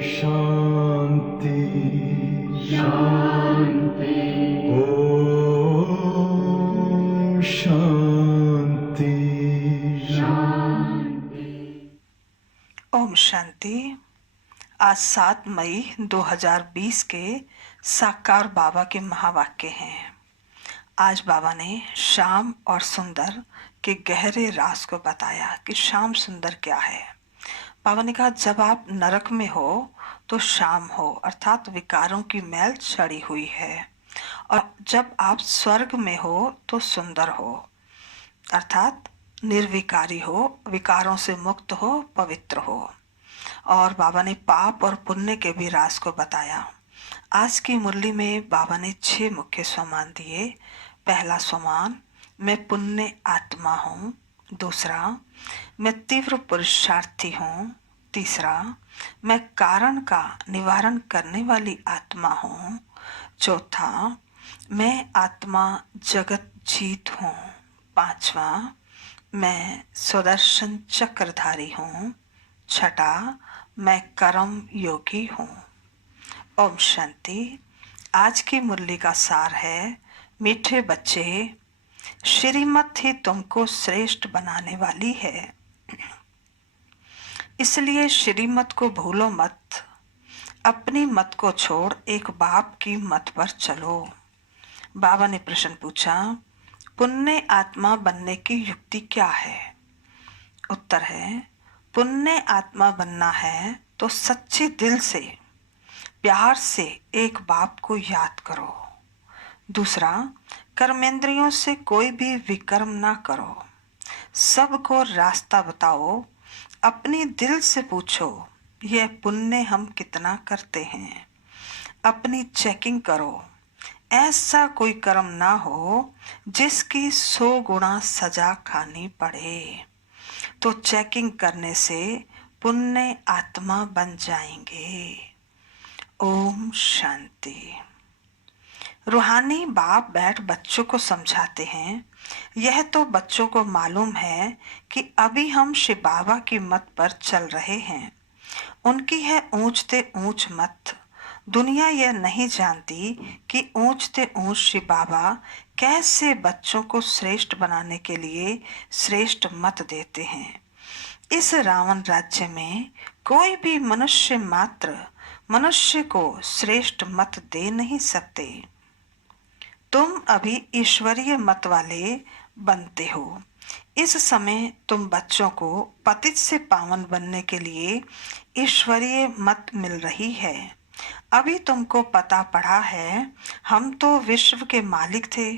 शांति शांति ओम शांति शांति। ओम शांति। आज 7 मई 2020 के साकार बाबा के महावाक्य हैं। आज बाबा ने शाम और सुंदर के गहरे राज को बताया कि शाम सुंदर क्या है। बाबा ने कहा, जब आप नरक में हो तो शाम हो, अर्थात विकारों की मैल चढ़ी हुई है, और जब आप स्वर्ग में हो तो सुंदर हो, अर्थात निर्विकारी हो, विकारों से मुक्त हो, पवित्र हो। और बाबा ने पाप और पुण्य के भी राज को बताया। आज की मुरली में बाबा ने 6 मुख्य स्वमान दिए। पहला स्वमान, मैं पुण्य आत्मा हूँ। दूसरा, मैं तीव्र पुरुषार्थी हूँ। तीसरा, मैं कारण का निवारण करने वाली आत्मा हूँ। चौथा, मैं आत्मा जगत जीत हूँ। पांचवा, मैं सुदर्शन चक्रधारी हूँ। छठा, मैं कर्म योगी हूँ। ओम शांति। आज की मुरली का सार है, मीठे बच्चे, श्रीमत ही तुमको श्रेष्ठ बनाने वाली है, इसलिए श्रीमत को भूलो मत। अपनी मत को छोड़ एक बाप की मत पर चलो। बाबा ने प्रश्न पूछा, पुण्य आत्मा बनने की युक्ति क्या है? उत्तर है, पुण्य आत्मा बनना है तो सच्चे दिल से, प्यार से एक बाप को याद करो। दूसरा, कर्मेंद्रियों से कोई भी विकर्म ना करो। सबको रास्ता बताओ। अपनी दिल से पूछो, यह पुण्य हम कितना करते हैं। अपनी चेकिंग करो। ऐसा कोई कर्म ना हो जिसकी 100 गुना सजा खानी पड़े। तो चेकिंग करने से पुण्य आत्मा बन जाएंगे। ओम शांति। रूहानी बाप बैठ बच्चों को समझाते हैं। यह तो बच्चों को मालूम है कि अभी हम शिव बाबा की मत पर चल रहे हैं। उनकी है ऊंचते ऊंच मत। दुनिया यह नहीं जानती कि ऊंचते ऊंच शिव बाबा कैसे बच्चों को श्रेष्ठ बनाने के लिए श्रेष्ठ मत देते हैं। इस रावण राज्य में कोई भी मनुष्य मात्र मनुष्य को श्रेष्ठ मत दे नहीं सकते। तुम अभी ईश्वरीय मत वाले बनते हो। इस समय तुम बच्चों को पतित से पावन बनने के लिए ईश्वरीय मत मिल रही है। अभी तुमको पता पड़ा है, हम तो विश्व के मालिक थे।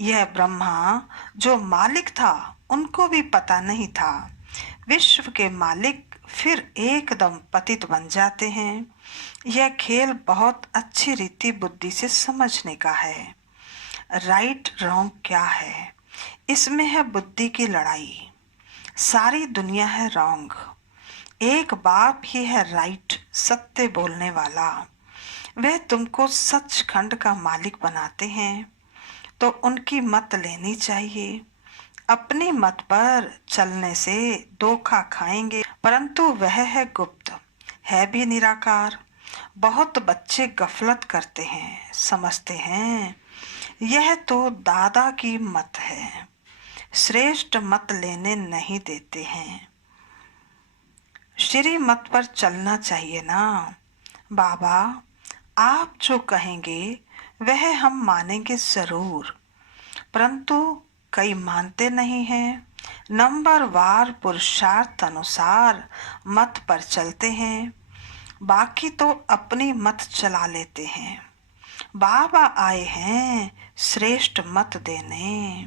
यह ब्रह्मा जो मालिक था उनको भी पता नहीं था। विश्व के मालिक फिर एकदम पतित बन जाते हैं। यह खेल बहुत अच्छी रीति बुद्धि से समझने का है। राइट रॉन्ग क्या है, इसमें है बुद्धि की लड़ाई। सारी दुनिया है रॉन्ग। एक बाप ही है राइट, सत्य बोलने वाला। वे तुमको सचखंड का मालिक बनाते हैं, तो उनकी मत लेनी चाहिए। अपनी मत पर चलने से धोखा खाएंगे, परंतु वह है गुप्त, है भी निराकार। बहुत बच्चे गफलत करते हैं, समझते हैं यह तो दादा की मत है, श्रेष्ठ मत लेने नहीं देते हैं। श्री मत पर चलना चाहिए ना। बाबा, आप जो कहेंगे वह हम मानेंगे जरूर, परंतु कई मानते नहीं हैं। नंबर वार पुरुषार्थ अनुसार मत पर चलते हैं, बाकी तो अपनी मत चला लेते हैं। बाबा आए हैं श्रेष्ठ मत देने।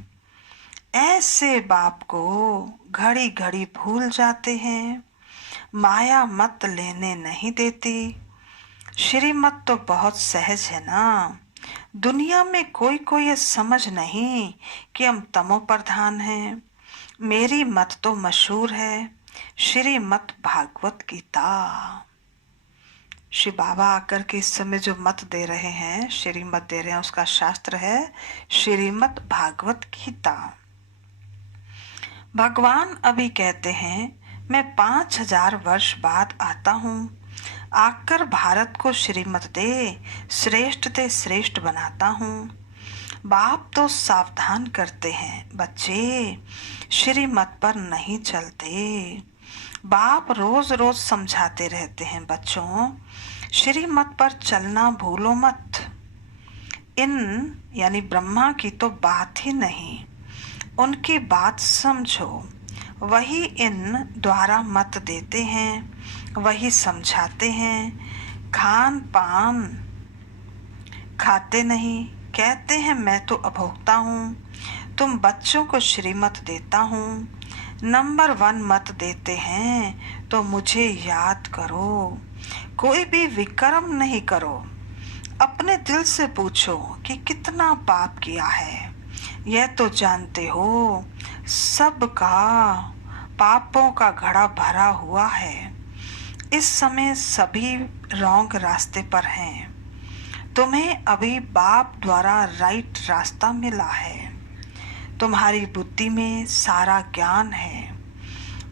ऐसे बाप को घड़ी घड़ी भूल जाते हैं। माया मत लेने नहीं देती। श्रीमत तो बहुत सहज है ना। दुनिया में कोई को ये समझ नहीं कि हम तमो प्रधान हैं। मेरी मत तो मशहूर है, श्रीमत भागवत गीता। श्री बाबा आकर के इस समय जो मत दे रहे हैं, श्रीमत दे रहे हैं, उसका शास्त्र है श्रीमत भागवत गीता। भगवान अभी कहते हैं, मैं 5000 वर्ष बाद आता हूँ। आकर भारत को श्रीमत दे, श्रेष्ठ ते श्रेष्ठ बनाता हूँ। बाप तो सावधान करते हैं, बच्चे श्रीमत पर नहीं चलते। बाप रोज रोज समझाते रहते हैं, बच्चों श्रीमत पर चलना भूलो मत। इन यानी ब्रह्मा की तो बात ही नहीं, उनकी बात समझो। वही इन द्वारा मत देते हैं, वही समझाते हैं। खान पान खाते नहीं, कहते हैं मैं तो अभोक्ता हूँ। तुम बच्चों को श्रीमत देता हूँ, नंबर 1 मत देते हैं तो मुझे याद करो। कोई भी विक्रम नहीं करो, अपने दिल से पूछो कि कितना पाप किया है। यह तो जानते हो सबका पापों का घड़ा भरा हुआ है। इस समय सभी रॉन्ग रास्ते पर हैं। तुम्हें अभी बाप द्वारा राइट रास्ता मिला है। तुम्हारी बुद्धि में सारा ज्ञान है।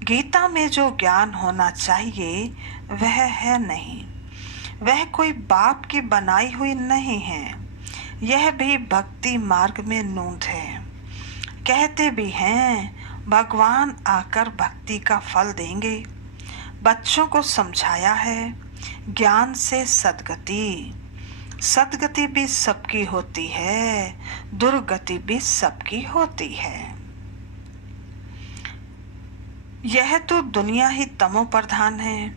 गीता में जो ज्ञान होना चाहिए वह है नहीं। वह कोई बाप की बनाई हुई नहीं है। यह भी भक्ति मार्ग में नूंद है। कहते भी हैं भगवान आकर भक्ति का फल देंगे। बच्चों को समझाया है ज्ञान से सद्गति। सद्गति भी सबकी होती है, दुर्गति भी सबकी होती है। यह तो दुनिया ही तमो प्रधान है,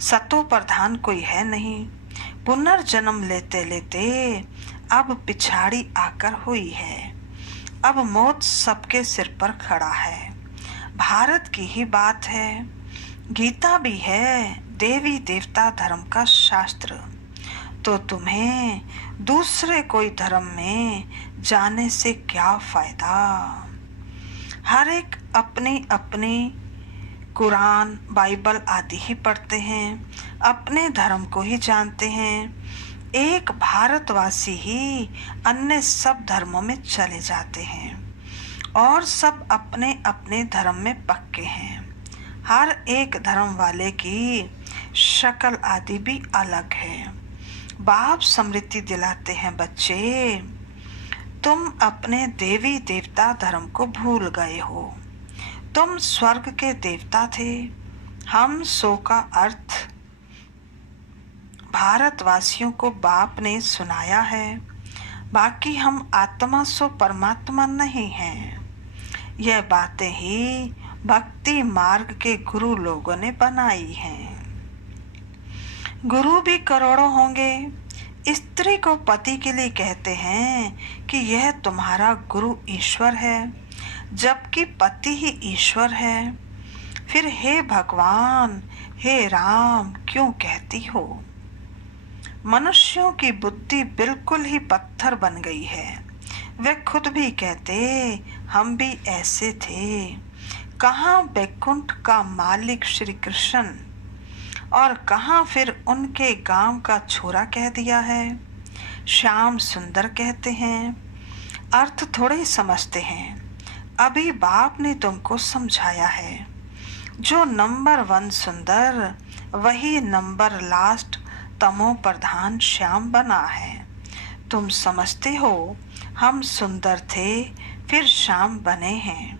सतो प्रधान कोई है नहीं। पुनर्जन्म लेते लेते अब पिछाड़ी आकर हुई है। अब मौत सबके सिर पर खड़ा है। भारत की ही बात है। गीता भी है देवी देवता धर्म का शास्त्र। तो तुम्हें दूसरे कोई धर्म में जाने से क्या फायदा। हर एक अपनी अपनी कुरान बाइबल आदि ही पढ़ते हैं, अपने धर्म को ही जानते हैं। एक भारतवासी ही अन्य सब धर्मों में चले जाते हैं और सब अपने अपने धर्म में पक्के हैं। हर एक धर्म वाले की शक्ल आदि भी अलग है। बाप स्मृति दिलाते हैं, बच्चे तुम अपने देवी देवता धर्म को भूल गए हो। तुम स्वर्ग के देवता थे। हम सो का अर्थ भारतवासियों को बाप ने सुनाया है। बाकी हम आत्मा सो परमात्मा नहीं हैं। यह बातें ही भक्ति मार्ग के गुरु लोगों ने बनाई हैं। गुरु भी करोड़ों होंगे। स्त्री को पति के लिए कहते हैं कि यह तुम्हारा गुरु ईश्वर है, जबकि पति ही ईश्वर है। फिर हे भगवान, हे राम क्यों कहती हो। मनुष्यों की बुद्धि बिल्कुल ही पत्थर बन गई है। वे खुद भी कहते हम भी ऐसे थे। कहाँ बैकुंठ का मालिक श्री कृष्ण और कहाँ फिर उनके गांव का छोरा कह दिया है। श्याम सुंदर कहते हैं, अर्थ थोड़े ही समझते हैं। अभी बाप ने तुमको समझाया है। जो नंबर 1 सुंदर वही नंबर लास्ट तमो प्रधान श्याम बना है। तुम समझते हो हम सुंदर थे फिर श्याम बने हैं।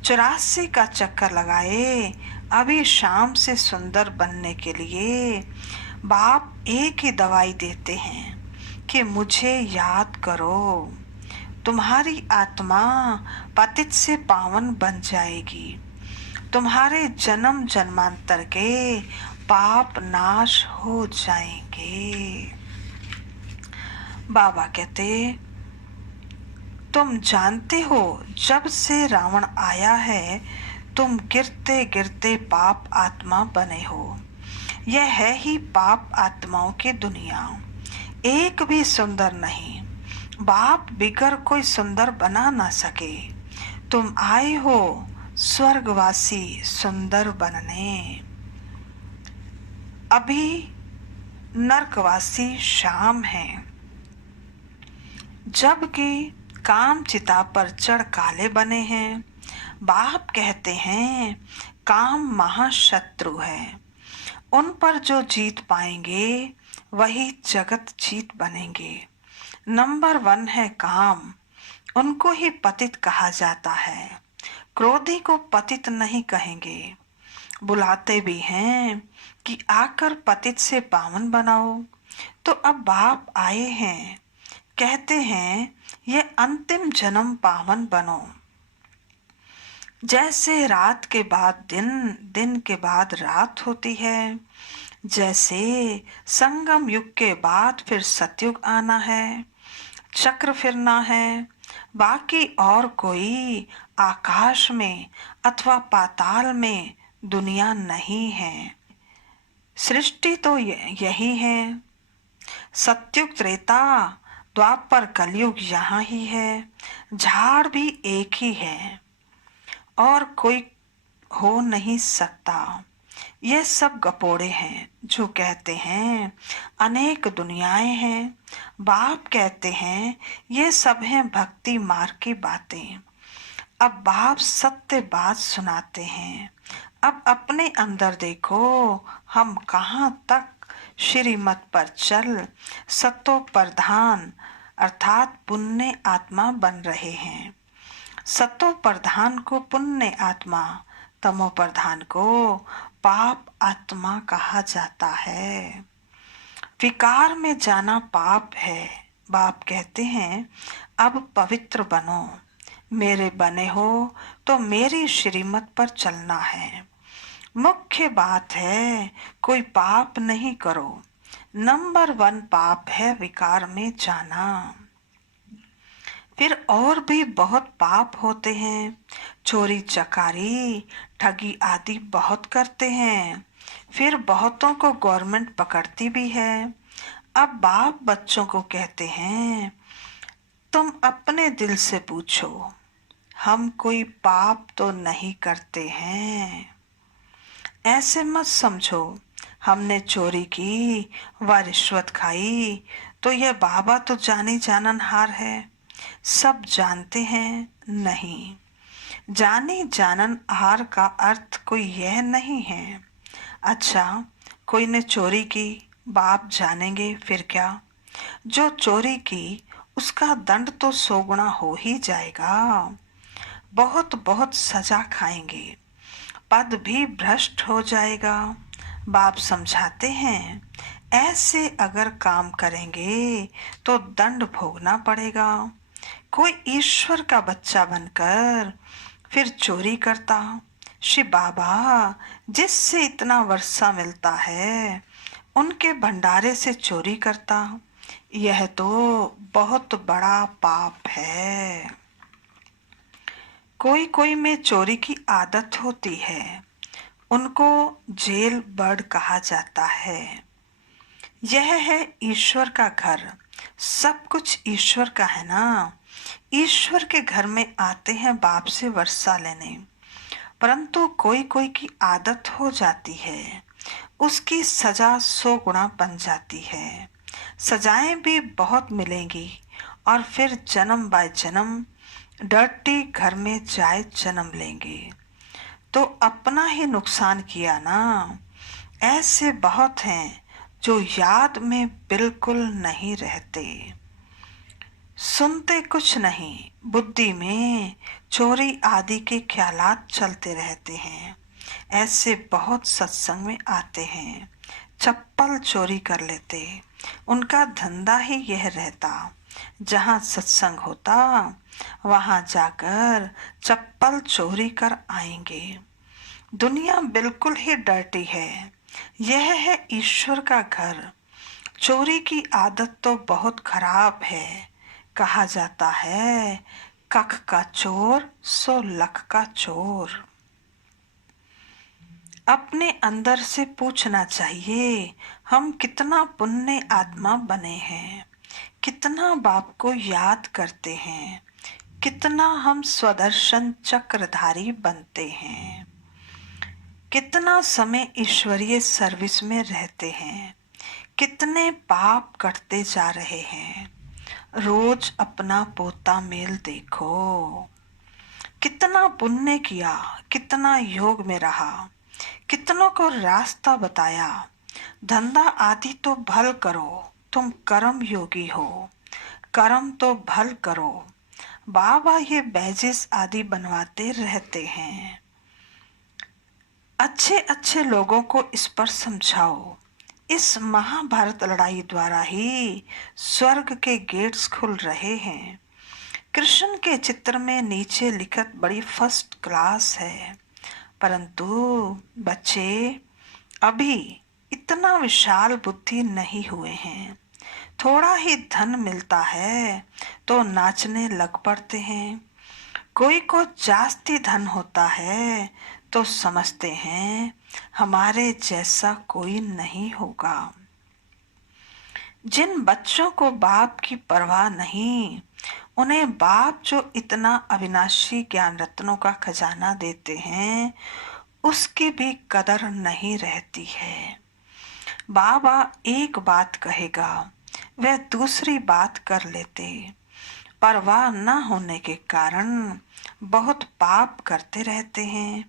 84 का चक्कर लगाए। अभी शाम से सुंदर बनने के लिए बाप एक ही दवाई देते हैं कि मुझे याद करो। तुम्हारी आत्मा पतित से पावन बन जाएगी। तुम्हारे जन्म जन्मांतर के पाप नाश हो जाएंगे। बाबा कहते तुम जानते हो जब से रावण आया है तुम गिरते गिरते पाप आत्मा बने हो। यह है ही पाप आत्माओं की दुनिया। एक भी सुंदर नहीं। बाप बिगर कोई सुंदर बना ना सके। तुम आए हो स्वर्गवासी सुंदर बनने। अभी नरकवासी शाम है, जबकि काम चिता पर चढ़ काले बने हैं। बाप कहते हैं काम महाशत्रु है। उन पर जो जीत पाएंगे वही जगत जीत बनेंगे। नंबर 1 है काम, उनको ही पतित कहा जाता है। क्रोधी को पतित नहीं कहेंगे। बुलाते भी हैं कि आकर पतित से पावन बनाओ। तो अब बाप आए हैं, कहते हैं ये अंतिम जन्म पावन बनो। जैसे रात के बाद दिन, दिन के बाद रात होती है, जैसे संगम युग के बाद फिर सतयुग आना है, चक्र फिरना है, बाकी और कोई आकाश में अथवा पाताल में दुनिया नहीं है। सृष्टि तो यही है। सतयुग त्रेता द्वापर कलयुग यहाँ ही है। झाड़ भी एक ही है और कोई हो नहीं सकता। ये सब गपोड़े हैं जो कहते हैं अनेक दुनियाएं हैं। बाप कहते हैं ये सब हैं भक्ति मार्ग की बातें। अब बाप सत्य बात सुनाते हैं। अब अपने अंदर देखो, हम कहाँ तक श्रीमत पर चल सतो प्रधान अर्थात पुण्य आत्मा बन रहे हैं। सतो प्रधान को पुण्य आत्मा, तमो प्रधान को पाप आत्मा कहा जाता है। विकार में जाना पाप है। बाप कहते हैं अब पवित्र बनो, मेरे बने हो तो मेरी श्रीमत पर चलना है। मुख्य बात है कोई पाप नहीं करो। नंबर 1 पाप है विकार में जाना। फिर और भी बहुत पाप होते हैं। चोरी चकारी ठगी आदि बहुत करते हैं। फिर बहुतों को गवर्नमेंट पकड़ती भी है। अब बाप बच्चों को कहते हैं तुम अपने दिल से पूछो, हम कोई पाप तो नहीं करते हैं। ऐसे मत समझो हमने चोरी की व रिश्वत खाई तो यह बाबा तो जानी जाननहार है, सब जानते हैं। नहीं, जानी जाननहार का अर्थ कोई यह नहीं है। अच्छा, कोई ने चोरी की, बाप जानेंगे फिर क्या। जो चोरी की उसका दंड तो 100 गुना हो ही जाएगा। बहुत बहुत सजा खाएंगे, पद भी भ्रष्ट हो जाएगा। बाप समझाते हैं ऐसे अगर काम करेंगे तो दंड भोगना पड़ेगा। कोई ईश्वर का बच्चा बनकर फिर चोरी करता, शिव बाबा जिससे इतना वर्षा मिलता है उनके भंडारे से चोरी करता, यह तो बहुत बड़ा पाप है। कोई कोई में चोरी की आदत होती है, उनको जेल बर्ड कहा जाता है। यह है ईश्वर का घर, सब कुछ ईश्वर का है ना। ईश्वर के घर में आते हैं बाप से वर्षा लेने, परंतु कोई कोई की आदत हो जाती है, उसकी सजा 100 गुना बन जाती है। सजाएं भी बहुत मिलेंगी और फिर जन्म बाय जन्म डर्टी घर में जाए जन्म लेंगे तो अपना ही नुकसान किया ना। ऐसे बहुत हैं जो याद में बिल्कुल नहीं रहते, सुनते कुछ नहीं, बुद्धि में चोरी आदि के ख्यालात चलते रहते हैं। ऐसे बहुत सत्संग में आते हैं, चप्पल चोरी कर लेते, उनका धंधा ही यह रहता। जहाँ सत्संग होता वहां जाकर चप्पल चोरी कर आएंगे। दुनिया बिल्कुल ही डर्टी है। यह है ईश्वर का घर। चोरी की आदत तो बहुत खराब है। कहा जाता है कख का चोर सो लख का चोर। अपने अंदर से पूछना चाहिए हम कितना पुण्य आत्मा बने हैं, कितना बाप को याद करते हैं, कितना हम स्वदर्शन चक्रधारी बनते हैं, कितना समय ईश्वरीय सर्विस में रहते हैं, कितने पाप करते जा रहे हैं। रोज अपना पोता मेल देखो, कितना पुण्य किया, कितना योग में रहा, कितनों को रास्ता बताया। धंधा आदि तो भल करो, तुम कर्म योगी हो, कर्म तो भल करो। बाबा ये बैजेस आदि बनवाते रहते हैं। अच्छे अच्छे लोगों को इस पर समझाओ। इस महाभारत लड़ाई द्वारा ही स्वर्ग के गेट्स खुल रहे हैं। कृष्ण के चित्र में नीचे लिखत बड़ी फर्स्ट क्लास है, परंतु बच्चे अभी इतना विशाल बुद्धि नहीं हुए हैं। थोड़ा ही धन मिलता है तो नाचने लग पड़ते हैं। कोई को जास्ती धन होता है तो समझते हैं हमारे जैसा कोई नहीं होगा। जिन बच्चों को बाप की परवाह नहीं, उन्हें बाप जो इतना अविनाशी ज्ञान रत्नों का खजाना देते हैं, उसकी भी कदर नहीं रहती है। बाबा एक बात कहेगा, वह दूसरी बात कर लेते। परवाह न होने के कारण बहुत पाप करते रहते हैं।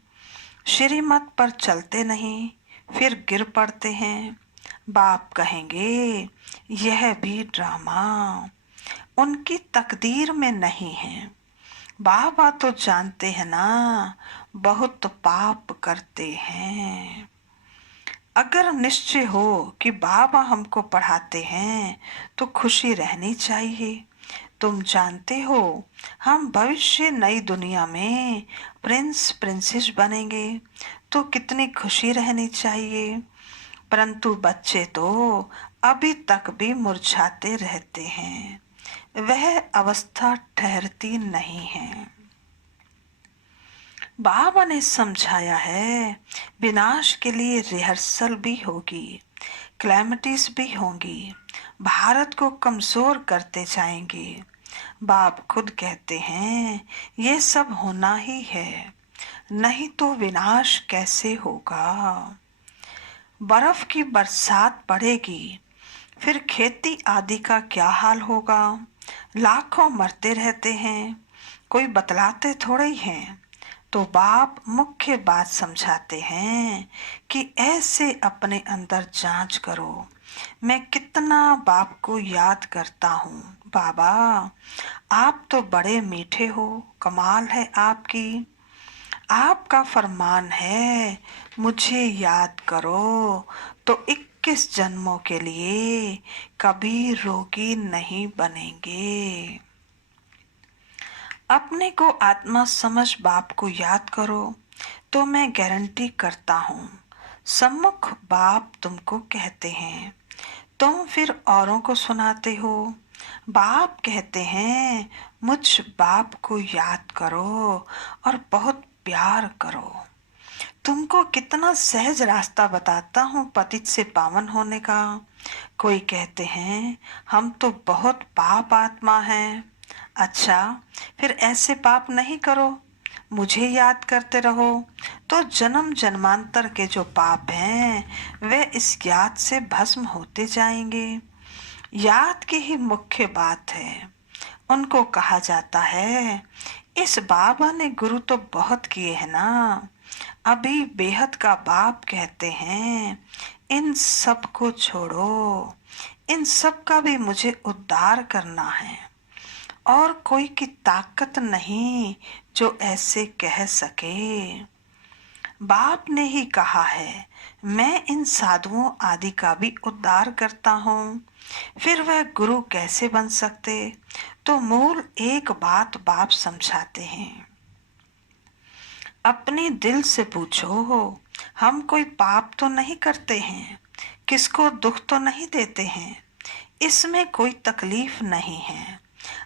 श्रीमत पर चलते नहीं, फिर गिर पड़ते हैं। बाप कहेंगे यह भी ड्रामा उनकी तकदीर में नहीं है। बाबा तो जानते हैं ना, बहुत पाप करते हैं। अगर निश्चय हो कि बाबा हमको पढ़ाते हैं तो खुशी रहनी चाहिए। तुम जानते हो हम भविष्य नई दुनिया में प्रिंस प्रिंसेस बनेंगे तो कितनी खुशी रहनी चाहिए। परंतु बच्चे तो अभी तक भी मुरझाते रहते हैं, वह अवस्था ठहरती नहीं है। बाबा ने समझाया है विनाश के लिए रिहर्सल भी होगी, क्लैमिटीज भी होंगी, भारत को कमजोर करते जाएंगे। बाप खुद कहते हैं ये सब होना ही है, नहीं तो विनाश कैसे होगा। बर्फ की बरसात पड़ेगी, फिर खेती आदि का क्या हाल होगा। लाखों मरते रहते हैं, कोई बतलाते थोड़े ही हैं। तो बाप मुख्य बात समझाते हैं कि ऐसे अपने अंदर जांच करो। मैं कितना बाप को याद करता हूँ। बाबा आप तो बड़े मीठे हो, कमाल है आपकी। आपका फरमान है मुझे याद करो तो 21 जन्मों के लिए कभी रोगी नहीं बनेंगे। अपने को आत्मा समझ बाप को याद करो तो मैं गारंटी करता हूँ सम्मुख बाप तुमको कहते हैं, तुम फिर औरों को सुनाते हो। बाप कहते हैं मुझ बाप को याद करो और बहुत प्यार करो। तुमको कितना सहज रास्ता बताता हूँ पतित से पावन होने का। कोई कहते हैं हम तो बहुत पाप आत्मा हैं। अच्छा, फिर ऐसे पाप नहीं करो, मुझे याद करते रहो तो जन्म जन्मांतर के जो पाप हैं वे इस याद से भस्म होते जाएंगे। याद की ही मुख्य बात है। उनको कहा जाता है इस बाबा ने गुरु तो बहुत किए हैं ना, अभी बेहद का बाप कहते हैं इन सब को छोड़ो, इन सब का भी मुझे उद्धार करना है और कोई की ताकत नहीं जो ऐसे कह सके। बाप ने ही कहा है मैं इन साधुओं आदि का भी उद्धार करता हूँ, फिर वह गुरु कैसे बन सकते। तो मूल एक बात बाप समझाते हैं, अपने दिल से पूछो हम कोई पाप तो नहीं करते हैं, किसको दुख तो नहीं देते हैं, इसमें कोई तकलीफ नहीं है।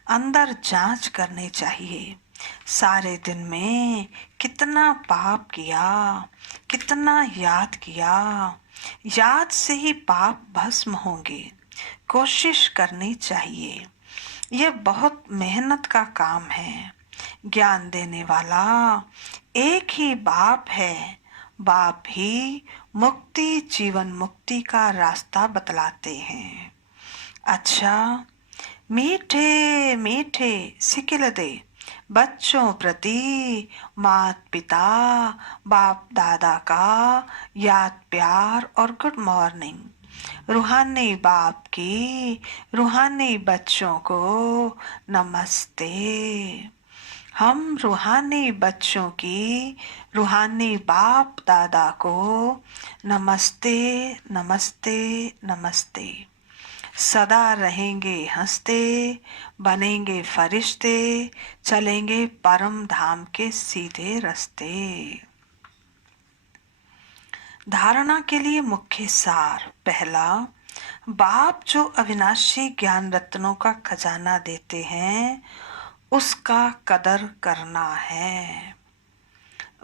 अंदर जांच करनी चाहिए, सारे दिन में कितना पाप किया, कितना याद किया। याद से ही पाप भस्म होंगे, कोशिश करनी चाहिए। यह बहुत मेहनत का काम है। ज्ञान देने वाला एक ही बाप है। बाप ही मुक्ति जीवन मुक्ति का रास्ता बतलाते हैं। अच्छा, मीठे मीठे सिकिलदे बच्चों प्रति माता पिता बाप दादा का याद प्यार और गुड मॉर्निंग। रूहानी बाप की रूहानी बच्चों को नमस्ते। हम रूहानी बच्चों की रूहानी बाप दादा को नमस्ते नमस्ते नमस्ते। सदा रहेंगे हंसते, बनेंगे फरिश्ते, चलेंगे परम धाम के सीधे रास्ते। धारणा के लिए मुख्य सार। पहला, बाप जो अविनाशी ज्ञान रत्नों का खजाना देते हैं उसका कदर करना है।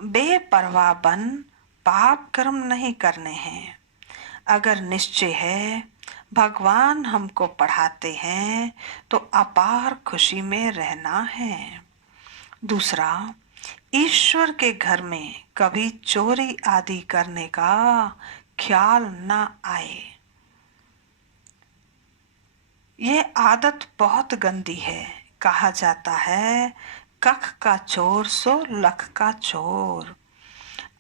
बेपरवाह बन पाप कर्म नहीं करने हैं। अगर निश्चय है भगवान हमको पढ़ाते हैं तो अपार खुशी में रहना है। दूसरा, ईश्वर के घर में कभी चोरी आदि करने का ख्याल न आए। ये आदत बहुत गंदी है। कहा जाता है कख का चोर सो लख का चोर।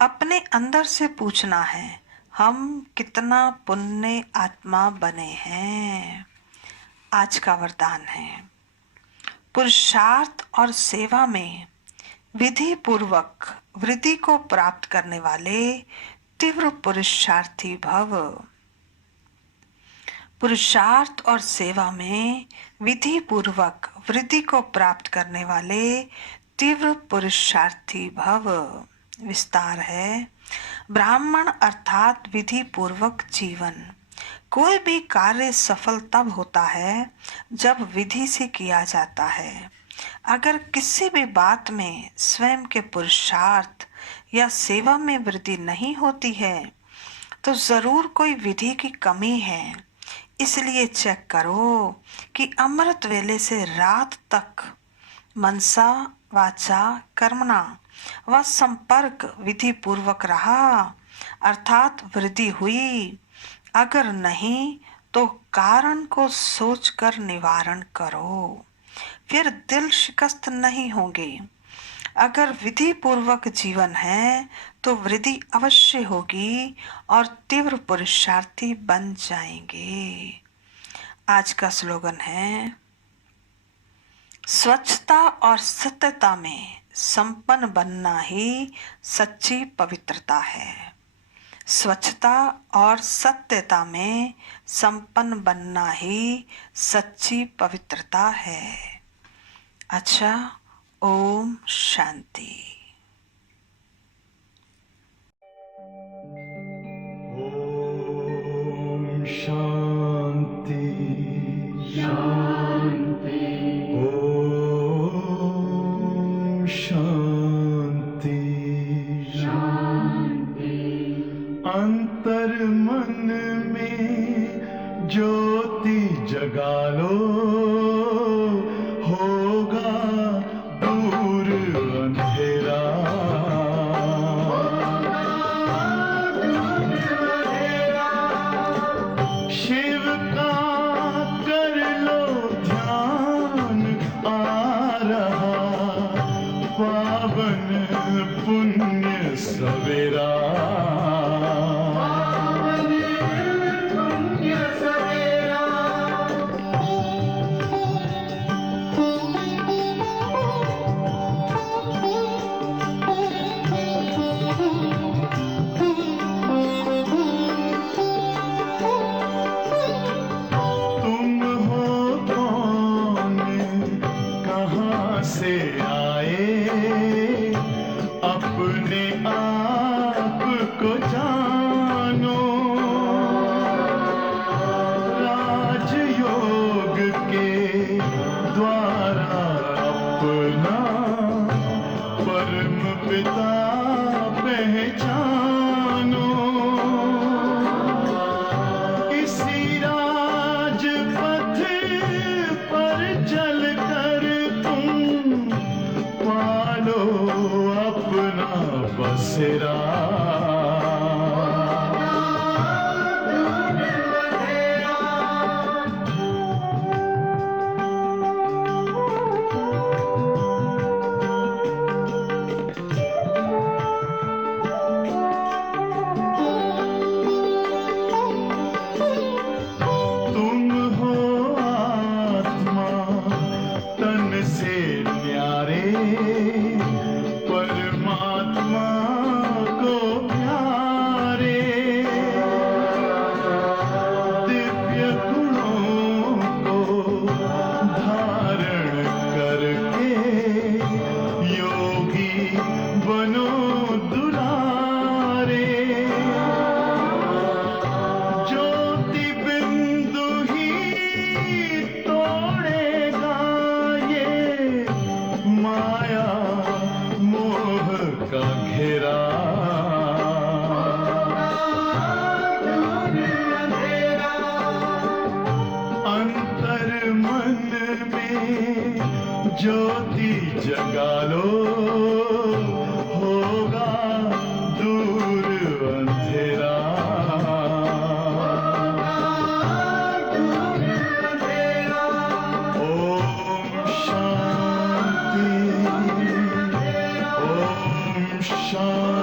अपने अंदर से पूछना है हम कितना पुण्य आत्मा बने हैं। आज का वरदान है, पुरुषार्थ और सेवा में विधि पूर्वक वृद्धि को प्राप्त करने वाले तीव्र पुरुषार्थी भव। पुरुषार्थ और सेवा में विधि पूर्वक वृद्धि को प्राप्त करने वाले तीव्र पुरुषार्थी भव। विस्तार है, ब्राह्मण अर्थात विधि पूर्वक जीवन। कोई भी कार्य सफल तब होता है जब विधि से किया जाता है। अगर किसी भी बात में स्वयं के पुरुषार्थ या सेवा में वृद्धि नहीं होती है तो जरूर कोई विधि की कमी है। इसलिए चेक करो कि अमृत वेले से रात तक मनसा वाचा कर्मणा व संपर्क विधि पूर्वक रहा, अर्थात वृद्धि हुई। अगर नहीं तो कारण को सोचकर निवारण करो, फिर दिल शिकस्त नहीं होंगे। अगर विधि पूर्वक जीवन है तो वृद्धि अवश्य होगी और तीव्र पुरुषार्थी बन जाएंगे। आज का स्लोगन है, स्वच्छता और सत्यता में संपन्न बनना ही सच्ची पवित्रता है। स्वच्छता और सत्यता में संपन्न बनना ही सच्ची पवित्रता है। अच्छा, ओम शांति। ओम शांति शांति। ओम शांति शांति। अंतर मन में ज्योति जगा लो, होगा दूर अंधेरा। शिव का कर लो ध्यान, आ रहा पावन पुण्य सवेरा। से आए अपने आप ओम शांति